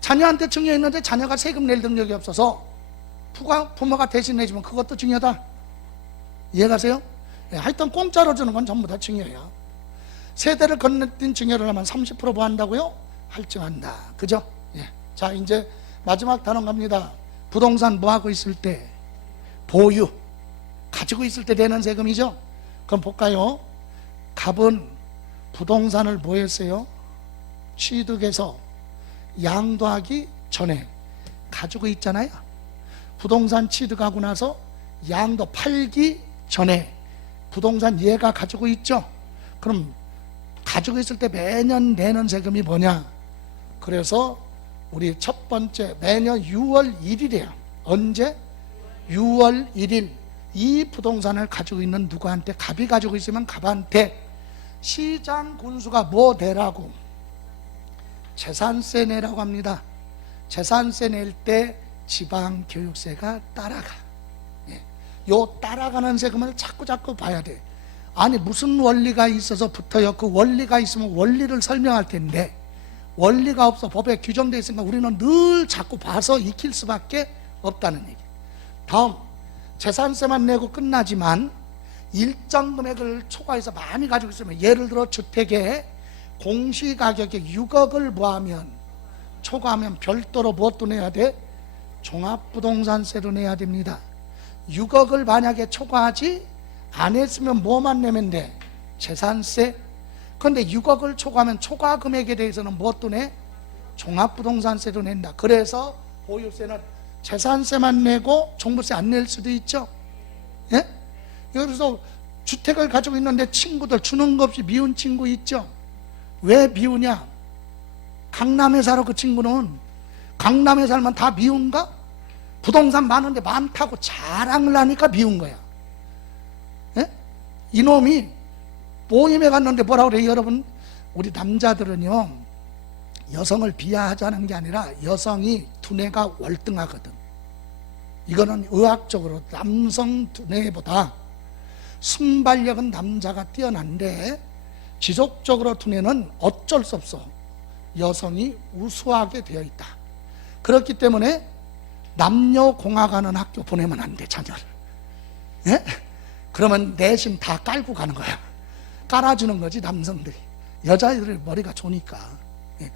자녀한테 증여했는데 자녀가 세금 낼 능력이 없어서 부모가 대신 내주면 그것도 증여다. 이해가세요? 예, 하여튼 공짜로 주는 건 전부 다 증여야. 세대를 건너뛴 증여를 하면 30% 보한다고요? 할증한다. 그죠? 예. 자, 이제 마지막 단원 갑니다. 부동산 뭐하고 있을 때? 보유. 가지고 있을 때 되는 세금이죠? 그럼 볼까요? 갑은 부동산을 뭐 했어요? 취득해서 양도하기 전에 가지고 있잖아요. 부동산 취득하고 나서 양도 팔기 전에 부동산 얘가 가지고 있죠. 그럼 가지고 있을 때 매년 내는 세금이 뭐냐? 그래서 우리 첫 번째 매년 6월 1일이에요. 언제? 6월 1일. 이 부동산을 가지고 있는 누구한테, 갑이 가지고 있으면 갑한테 시장 군수가 뭐 내라고? 재산세 내라고 합니다. 재산세 낼 때 지방교육세가 따라가. 예. 요 따라가는 세금을 자꾸 봐야 돼. 아니 무슨 원리가 있어서 붙어요? 그 원리가 있으면 원리를 설명할 텐데 원리가 없어. 법에 규정되어 있으니까 우리는 늘 자꾸 봐서 익힐 수밖에 없다는 얘기. 다음, 재산세만 내고 끝나지만 일정 금액을 초과해서 많이 가지고 있으면, 예를 들어 주택에 공시가격에 6억을 뭐하면, 초과하면 별도로 무엇도 내야 돼? 종합부동산세도 내야 됩니다. 6억을 만약에 초과하지 안 했으면 뭐만 내면 돼? 재산세. 그런데 6억을 초과하면 초과 금액에 대해서는 무엇도 내? 종합부동산세도 낸다. 그래서 보유세는 재산세만 내고 종부세 안 낼 수도 있죠. 예? 그래서 주택을 가지고 있는데 친구들 주는 거 없이 미운 친구 있죠. 왜 미우냐? 강남에 살아. 그 친구는 강남에 살면 다 미운가? 부동산 많은데 많다고 자랑을 하니까 미운 거야. 예? 이놈이 모임에 갔는데 뭐라고 그래요? 여러분, 우리 남자들은요 여성을 비하하자는 게 아니라 여성이 두뇌가 월등하거든. 이거는 의학적으로 남성 두뇌보다 순발력은 남자가 뛰어난데 지속적으로 두뇌는 어쩔 수 없어. 여성이 우수하게 되어 있다. 그렇기 때문에 남녀공학하는 학교 보내면 안 돼, 자녀를. 예? 그러면 내심 다 깔고 가는 거야. 깔아주는 거지, 남성들이. 여자애들이 머리가 좋으니까. 예.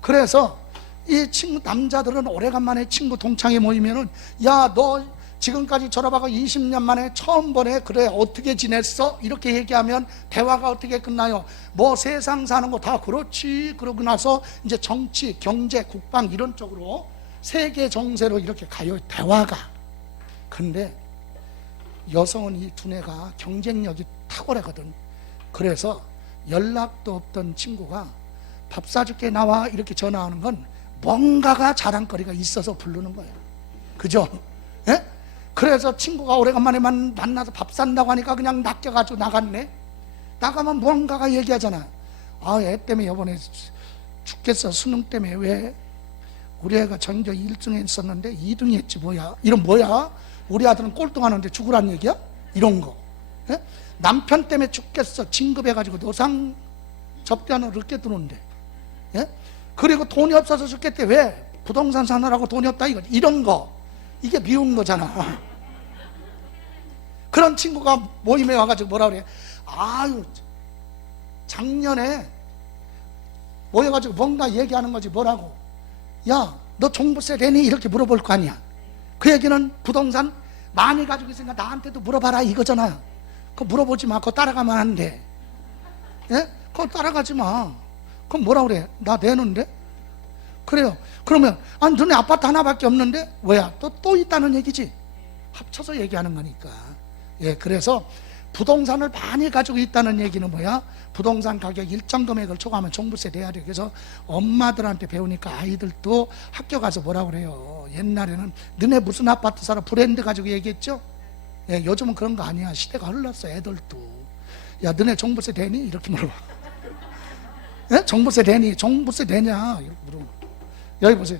그래서 이 친구, 남자들은 오래간만에 친구 동창회 모이면은, 야, 너 지금까지 졸업하고 20년 만에 처음 보네. 그래, 어떻게 지냈어? 이렇게 얘기하면 대화가 어떻게 끝나요? 뭐 세상 사는 거 다 그렇지. 그러고 나서 이제 정치, 경제, 국방 이런 쪽으로 세계 정세로 이렇게 가요, 대화가. 근데 여성은 이 두뇌가 경쟁력이 탁월하거든. 그래서 연락도 없던 친구가 밥 사줄게 나와 이렇게 전화하는 건 뭔가가 자랑거리가 있어서 부르는 거예요. 그죠? 예? 그래서 친구가 오래간만에 만나서 밥 산다고 하니까 그냥 낚여가지고 나갔네. 나가면 뭔가가 얘기하잖아. 아, 애 때문에 이번에 죽겠어. 수능 때문에. 왜? 우리 애가 전교 1등 했었는데 2등 했지 뭐야. 이런 뭐야? 우리 아들은 꼴등하는데 죽으란 얘기야? 이런 거. 예? 남편 때문에 죽겠어. 진급해가지고 노상 접대하는 늦게 들어온대. 예? 그리고 돈이 없어서 죽겠대. 왜? 부동산 사느라고 돈이 없다 이거. 이런 거. 이게 미운 거잖아. 그런 친구가 모임에 와가지고 뭐라 그래? 아유, 작년에 모여가지고 뭔가 얘기하는 거지. 뭐라고? 야, 너 종부세 내니? 이렇게 물어볼 거 아니야. 그 얘기는 부동산 많이 가지고 있으니까 나한테도 물어봐라 이거잖아. 그거 물어보지 마. 그거 따라가면 안 돼. 예? 그거 따라가지 마. 그럼 뭐라 그래? 나 내는데? 그래요. 그러면 아니 너네 아파트 하나밖에 없는데? 왜야? 또 있다는 얘기지. 합쳐서 얘기하는 거니까. 예, 그래서 부동산을 많이 가지고 있다는 얘기는 뭐야? 부동산 가격 일정 금액을 초과하면 종부세 내야 돼. 그래서 엄마들한테 배우니까 아이들도 학교 가서 뭐라 그래요? 옛날에는 너네 무슨 아파트 살아? 브랜드 가지고 얘기했죠? 예, 요즘은 그런 거 아니야. 시대가 흘렀어. 애들도. 야, 너네 종부세 되니? 이렇게 물어봐. 예? 종부세 되니? 종부세 되냐? 이렇게 물어봐. 여기 보세요.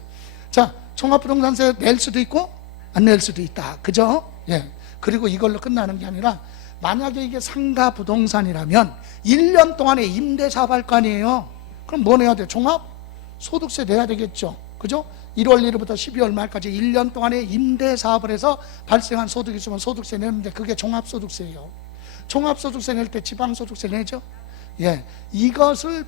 자, 종합부동산세 낼 수도 있고 안 낼 수도 있다. 그죠? 예. 그리고 이걸로 끝나는 게 아니라 만약에 이게 상가 부동산이라면 1년 동안에 임대 사업할 거 아니에요. 그럼 뭐 내야 돼? 종합소득세 내야 되겠죠. 그죠? 1월 1일부터 12월 말까지 1년 동안에 임대 사업을 해서 발생한 소득이 있으면 소득세 내는데 그게 종합소득세예요. 종합소득세 낼 때 지방소득세 내죠. 예, 이것을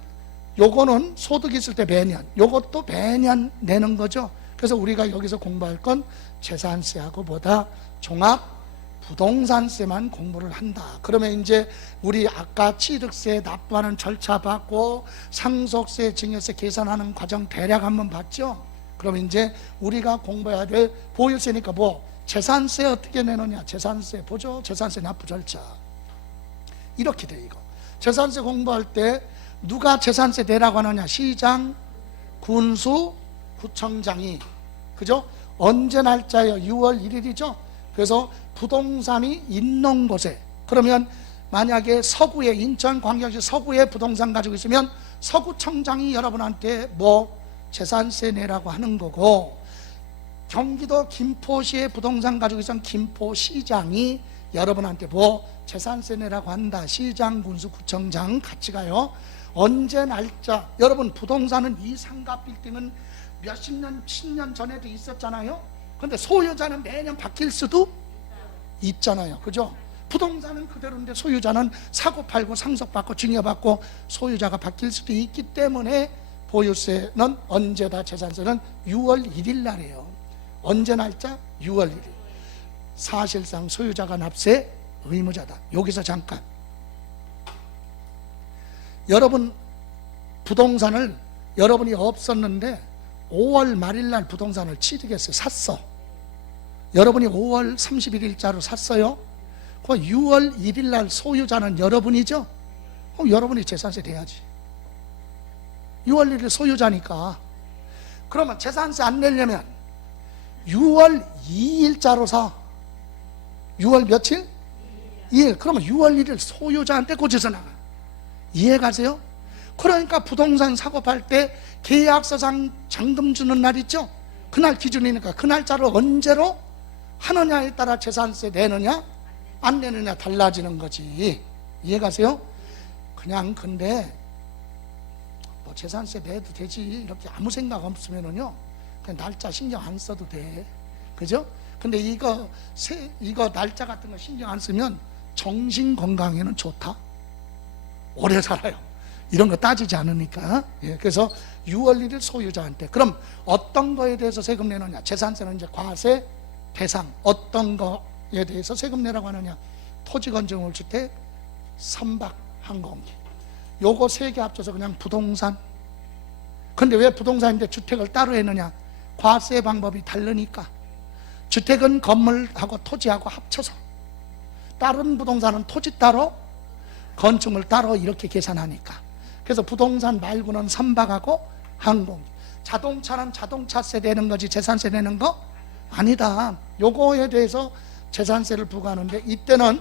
요거는 소득 있을 때 매년, 요것도 매년 내는 거죠. 그래서 우리가 여기서 공부할 건 재산세하고 뭐다? 종합부동산세만 공부를 한다. 그러면 이제 우리 아까 취득세 납부하는 절차 받고 상속세, 증여세 계산하는 과정 대략 한번 봤죠? 그럼 이제 우리가 공부해야 될 보유세니까 뭐 재산세 어떻게 내느냐? 재산세 보죠? 재산세 납부 절차 이렇게 돼. 이거 재산세 공부할 때 누가 재산세 내라고 하느냐? 시장, 군수, 구청장이. 그죠? 언제 날짜예요? 6월 1일이죠? 그래서 부동산이 있는 곳에, 그러면 만약에 서구에, 인천광역시 서구에 부동산 가지고 있으면 서구청장이 여러분한테 뭐 재산세 내라고 하는 거고, 경기도 김포시에 부동산 가지고 있으면 김포시장이 여러분한테 뭐 재산세 내라고 한다. 시장, 군수, 구청장 같이 가요. 언제 날짜? 여러분 부동산은 이 상가 빌딩은 몇십 년, 10년 전에도 있었잖아요. 근데 소유자는 매년 바뀔 수도 있잖아요. 그죠? 부동산은 그대로인데 소유자는 사고 팔고 상속받고 증여받고 소유자가 바뀔 수도 있기 때문에 보유세는 언제다? 재산세는 6월 1일 날이에요. 언제 날짜? 6월 1일. 사실상 소유자가 납세 의무자다. 여기서 잠깐, 여러분 부동산을 여러분이 없었는데 5월 말일 날 부동산을 취득했어요. 샀어. 여러분이 5월 31일자로 샀어요. 그 6월 1일 날 소유자는 여러분이죠? 그럼 여러분이 재산세 내야지. 6월 1일 소유자니까. 그러면 재산세 안 내려면 6월 2일자로 사. 6월 며칠? 2일. 그러면 6월 1일 소유자한테 고쳐서 나가. 이해가세요? 그러니까 부동산 사고팔 때 계약서상 잔금 주는 날 있죠? 그날 기준이니까 그 날짜를 언제로 하느냐에 따라 재산세 내느냐 안 내느냐 달라지는 거지. 이해가세요? 그냥 근데 뭐 재산세 내도 되지 이렇게 아무 생각 없으면은요 그냥 날짜 신경 안 써도 돼. 그죠? 근데 이거 날짜 같은 거 신경 안 쓰면 정신 건강에는 좋다? 오래 살아요. 이런 거 따지지 않으니까. 예, 그래서 6월 1일 소유자한테. 그럼 어떤 거에 대해서 세금 내느냐? 재산세는 이제 과세 대상. 어떤 거에 대해서 세금 내라고 하느냐? 토지 건축물 주택, 선박 항공기. 요거 세 개 합쳐서 그냥 부동산. 근데 왜 부동산인데 주택을 따로 했느냐? 과세 방법이 다르니까. 주택은 건물하고 토지하고 합쳐서, 다른 부동산은 토지 따로 건축물 따로 이렇게 계산하니까. 그래서 부동산 말고는 선박하고 항공기. 자동차는 자동차세 내는 거지 재산세 내는 거 아니다. 요거에 대해서 재산세를 부과하는데, 이때는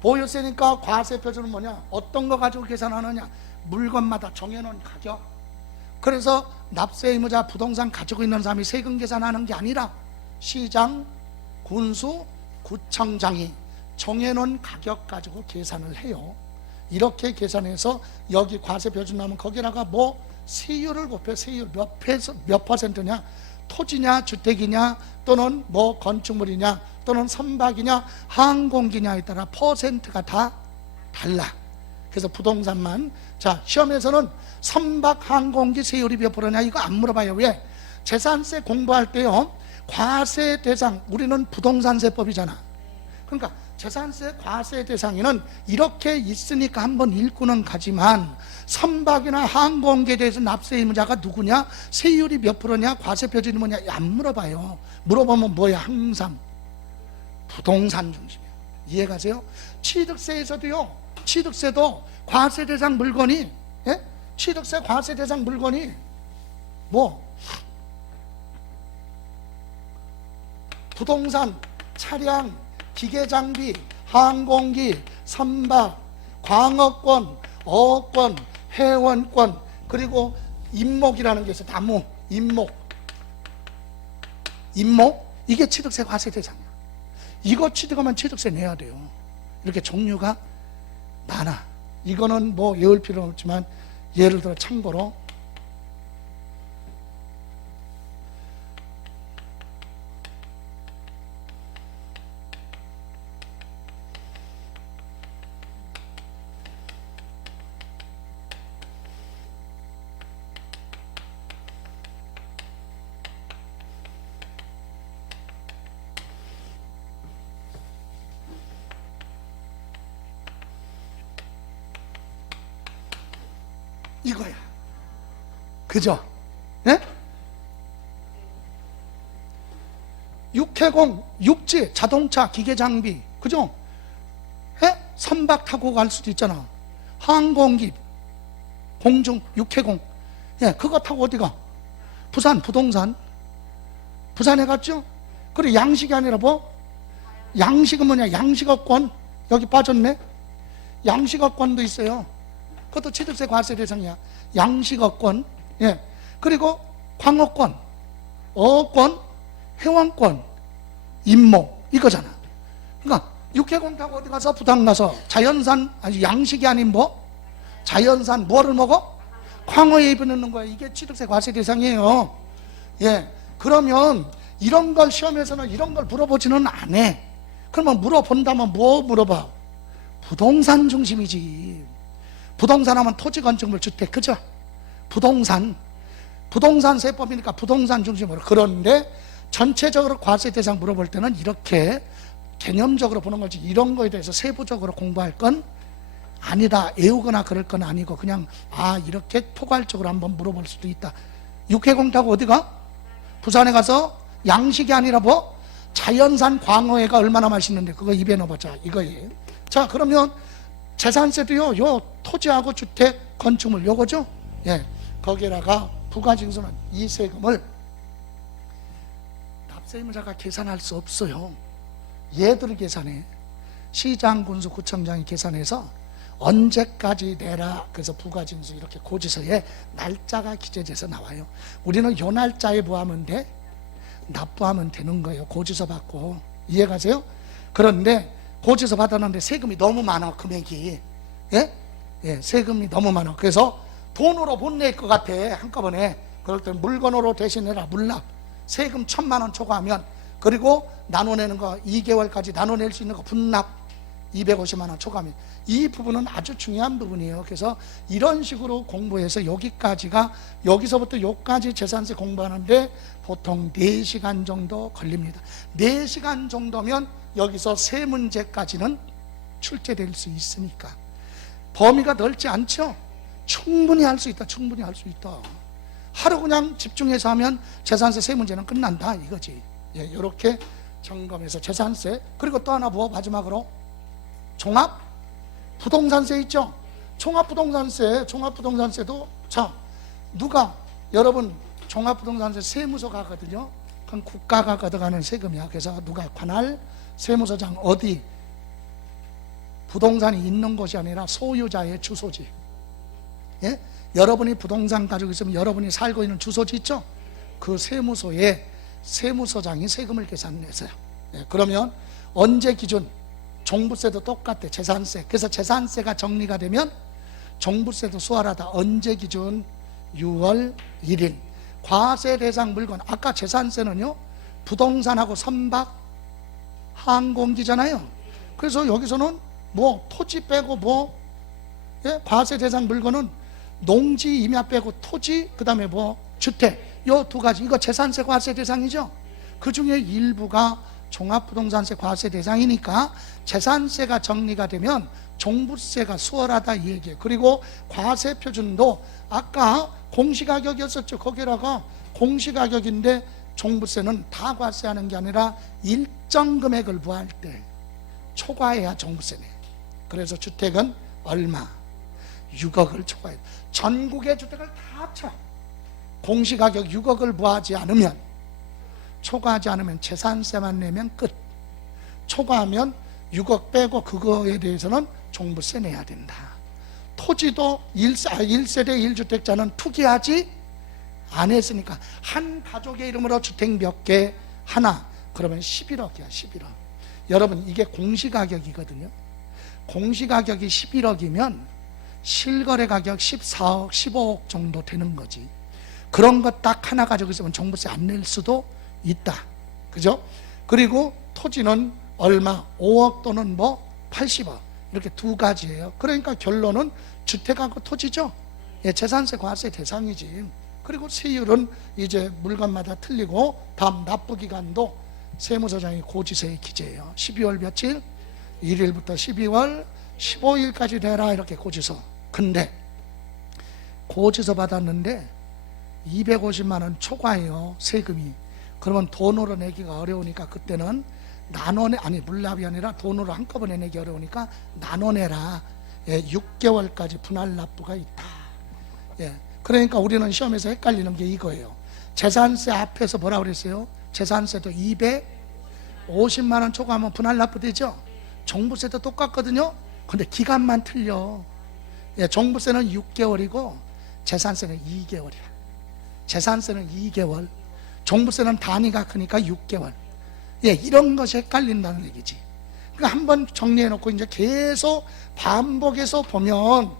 보유세니까 과세 표준은 뭐냐? 어떤 거 가지고 계산하느냐? 물건마다 정해놓은 가격. 그래서 납세 의무자 부동산 가지고 있는 사람이 세금 계산하는 게 아니라 시장, 군수, 구청장이 정해놓은 가격 가지고 계산을 해요. 이렇게 계산해서 여기 과세 표준 나오면 거기다가 뭐 세율을 곱해. 세율 몇 퍼센트냐? 토지냐 주택이냐 또는 뭐 건축물이냐 또는 선박이냐 항공기냐에 따라 퍼센트가 다 달라. 그래서 부동산만, 자 시험에서는 선박 항공기 세율이 몇 프로냐 이거 안 물어봐요. 왜? 재산세 공부할 때요, 과세 대상, 우리는 부동산세법이잖아. 그러니까 재산세 과세 대상에는 이렇게 있으니까 한번 읽고는 가지만, 선박이나 항공기에 대해서 납세 의무자가 누구냐, 세율이 몇 프로냐, 과세 표준이 뭐냐 안 물어봐요. 물어보면 뭐야? 항상 부동산 중심이야. 이해가세요? 취득세에서도요, 취득세도 과세 대상 물건이, 예? 취득세 과세 대상 물건이 뭐 부동산, 차량, 기계장비, 항공기, 선박, 광어권, 어권, 회원권, 그리고 임목이라는 게 있어요. 나무, 임목, 이게 취득세 과세 대상이야. 이거 취득하면 취득세 내야 돼요. 이렇게 종류가 많아. 이거는 뭐 외울 필요는 없지만 예를 들어 참고로 이거야. 그죠? 예? 육해공, 육지, 자동차, 기계장비, 그죠? 예? 선박 타고 갈 수도 있잖아. 항공기, 공중, 육해공, 예, 그거 타고 어디가? 부산, 부동산. 부산에 갔죠? 그리고 양식이 아니라 뭐? 양식은 뭐냐? 양식업권. 여기 빠졌네? 양식업권도 있어요. 그것도 취득세 과세 대상이야. 양식업권, 예. 그리고 광어권, 어권, 회원권, 임목, 이거잖아. 그러니까 육해공 타고 어디 가서 부당 나서 자연산, 아니 양식이 아닌 뭐? 자연산 뭐를 먹어? 광어에 입는 거야. 이게 취득세 과세 대상이에요. 예. 그러면 이런 걸 시험에서는 이런 걸 물어보지는 않아. 그러면 물어본다면 뭐 물어봐? 부동산 중심이지. 부동산 하면 토지 건축물 주택, 그죠? 부동산 세법이니까 부동산 중심으로. 그런데 전체적으로 과세 대상 물어볼 때는 이렇게 개념적으로 보는 거지, 이런 거에 대해서 세부적으로 공부할 건 아니다. 외우거나 그럴 건 아니고 그냥 이렇게 포괄적으로 한번 물어볼 수도 있다. 육해공 타고 어디가? 부산에 가서 양식이 아니라 뭐? 자연산 광어회가 얼마나 맛있는데 그거 입에 넣어보자, 이거예요. 자, 그러면 재산세도요, 요 토지하고 주택, 건축물 요거죠? 예. 거기다가 부가징수는 이 세금을 납세 의무자가 계산할 수 없어요. 얘들을 계산해. 시장, 군수, 구청장이 계산해서 언제까지 내라. 그래서 부가징수 이렇게 고지서에 날짜가 기재돼서 나와요. 우리는 요 날짜에 뭐 하면 돼? 납부하면 되는 거예요. 고지서 받고. 이해가세요? 그런데 고지서 받았는데 세금이 너무 많아, 금액이. 예? 예, 세금이 너무 많아. 그래서 돈으로 못 낼 것 같아, 한꺼번에. 그럴 때 물건으로 대신해라, 물납. 세금 1,000만 원 초과하면, 그리고 나눠내는 거 2개월까지 나눠낼 수 있는 거 분납. 250만 원 초과하면. 이 부분은 아주 중요한 부분이에요. 그래서 이런 식으로 공부해서 여기까지가, 여기서부터 여기까지 재산세 공부하는데 보통 4시간 정도 걸립니다. 4시간 정도면 여기서 세 문제까지는 출제될 수 있으니까. 범위가 넓지 않죠? 충분히 할 수 있다. 충분히 할 수 있다. 하루 그냥 집중해서 하면 재산세 세 문제는 끝난다 이거지. 예, 이렇게 점검해서 재산세, 그리고 또 하나 뭐 마지막으로 종합 부동산세 있죠? 종합부동산세도 자, 누가, 여러분 종합부동산세 세무서 가거든요. 그건 국가가 걷어가는 세금이야. 그래서 누가 관할 세무서장, 어디 부동산이 있는 곳이 아니라 소유자의 주소지. 예? 여러분이 부동산 가지고 있으면 여러분이 살고 있는 주소지 있죠? 그 세무소에 세무서장이 세금을 계산해서요. 예, 그러면 언제 기준? 종부세도 똑같아. 재산세. 그래서 재산세가 정리가 되면 종부세도 수월하다. 언제 기준? 6월 1일. 과세 대상 물건, 아까 재산세는요 부동산하고 선박, 항공기잖아요. 그래서 여기서는 뭐 토지 빼고 뭐, 예? 과세 대상 물건은 농지 임야 빼고 토지, 그 다음에 뭐 주택, 요 두 가지. 이거 재산세 과세 대상이죠. 그 중에 일부가 종합부동산세 과세 대상이니까 재산세가 정리가 되면 종부세가 수월하다 이 얘기예요. 그리고 과세 표준도 아까 공시가격이었었죠. 거기다가 공시가격인데 종부세는 다 과세하는 게 아니라 일정 금액을 부과할 때 초과해야 종부세네. 그래서 주택은 얼마? 6억을 초과해요. 전국의 주택을 다 합쳐 공시가격 6억을 부과하지 않으면, 초과하지 않으면 재산세만 내면 끝. 초과하면 6억 빼고 그거에 대해서는 종부세 내야 된다. 토지도 1세대 1주택자는 투기하지 안 했으니까 한 가족의 이름으로 주택 몇 개 하나, 그러면 11억이야 11억. 여러분 이게 공시가격이거든요. 공시가격이 11억이면 실거래 가격 14억 15억 정도 되는 거지. 그런 거 딱 하나 가지고 있으면 종부세 안 낼 수도 있다. 그죠? 그리고 토지는 얼마? 5억 또는 뭐 80억. 이렇게 두 가지예요. 그러니까 결론은 주택하고 토지죠. 예, 재산세 과세 대상이지. 그리고 세율은 이제 물건마다 틀리고, 다음 납부기간도 세무서장이 고지서에 기재해요. 12월 며칠? 1일부터 12월 15일까지 되라, 이렇게 고지서. 근데 고지서 받았는데 250만 원 초과해요, 세금이. 그러면 돈으로 내기가 어려우니까 그때는 나눠내, 아니 물납이 아니라 돈으로 한꺼번에 내기 어려우니까 나눠내라. 예, 6개월까지 분할 납부가 있다. 예, 그러니까 우리는 시험에서 헷갈리는 게 이거예요. 재산세 앞에서 뭐라고 그랬어요? 재산세도 250만 원 초과하면 분할 납부되죠. 종부세도 똑같거든요. 근데 기간만 틀려. 예, 종부세는 6개월이고 재산세는 2개월이야. 재산세는 2개월, 종부세는 단위가 크니까 6개월. 예, 이런 것이 헷갈린다는 얘기지. 그러니까 한번 정리해 놓고 이제 계속 반복해서 보면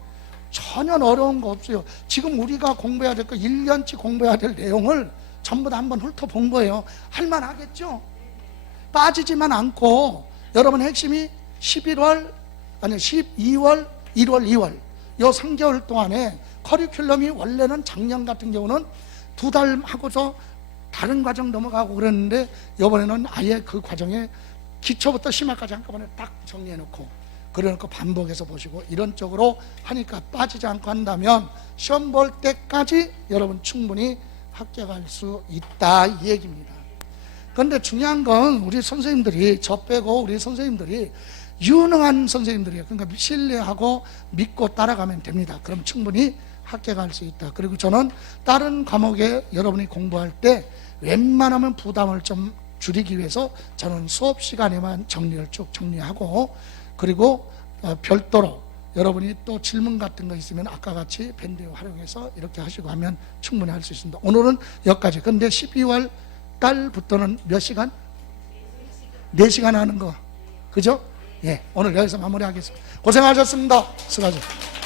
전혀 어려운 거 없어요. 지금 우리가 공부해야 될 거 1년치 공부해야 될 내용을 전부 다 한번 훑어본 거예요. 할만하겠죠? 빠지지만 않고, 여러분 핵심이 11월, 아니 12월, 1월, 2월 요 3개월 동안에 커리큘럼이 원래는 작년 같은 경우는 2달 하고서 다른 과정 넘어가고 그랬는데, 이번에는 아예 그 과정에 기초부터 심화까지 한꺼번에 딱 정리해놓고, 그래놓고 반복해서 보시고 이런 쪽으로 하니까 빠지지 않고 한다면 시험 볼 때까지 여러분 충분히 합격할 수 있다 이 얘기입니다. 그런데 중요한 건 우리 선생님들이, 저 빼고 우리 선생님들이 유능한 선생님들이에요. 그러니까 신뢰하고 믿고 따라가면 됩니다. 그럼 충분히 합격할 수 있다. 그리고 저는 다른 과목에 여러분이 공부할 때 웬만하면 부담을 좀 줄이기 위해서 저는 수업 시간에만 정리를 쭉 정리하고, 그리고 별도로 여러분이 또 질문 같은 거 있으면 아까 같이 밴드 활용해서 이렇게 하시고 하면 충분히 할 수 있습니다. 오늘은 여기까지. 근데 12월 달부터는 몇 시간? 4시간 하는 거. 그죠? 예, 오늘 여기서 마무리하겠습니다. 고생하셨습니다. 수고하셨습니다.